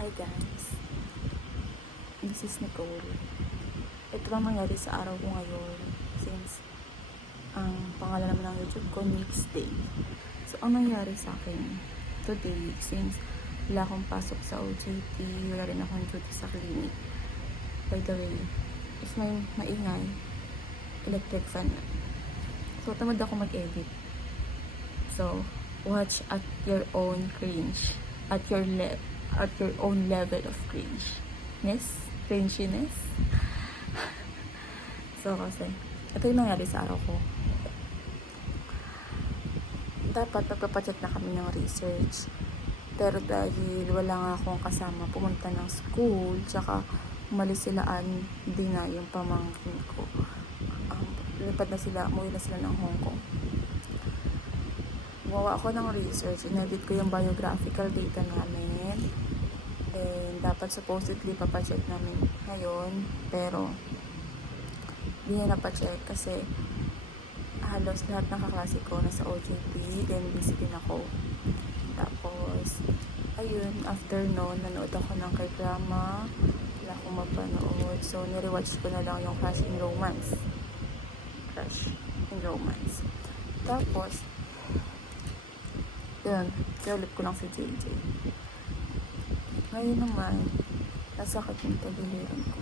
Hi guys, this is Nicole. Ito lang nangyari sa araw ko ngayon since ang pangalan naman ng YouTube ko, Nick's Day. So, ang nangyari sa akin today, since wala akong pasok sa OJT, wala rin akong duty sa clinic. By the way, is may maingay electric fan na. So, tamad ako mag-edit. So, watch at your own cringe. At your own level of cringiness. So, kasi, ito yung nangyari sa araw ko. Dapat magpapacheck na kami ng research. Pero dahil wala nga akong kasama pumunta ng school, tsaka umalis silaan din na yung pamangkin ko. Umuwi na sila ng Hong Kong. Gumawa ako ng research, inedit ko yung biographical data namin. Then, dapat supposedly papacheck namin ngayon. Pero, hindi niya napacheck kasi halos lahat ng kaklase ko nasa OJT. Then, busy din ako. Tapos, ayun, after noon, nanood ako ng K-drama. Wala akong mapanood. So, nirewatch ko na lang yung Crush in Romance. Tapos, yun, kaulit ko lang si JJ. Ngayon naman, nasakit yung tagiliran ko.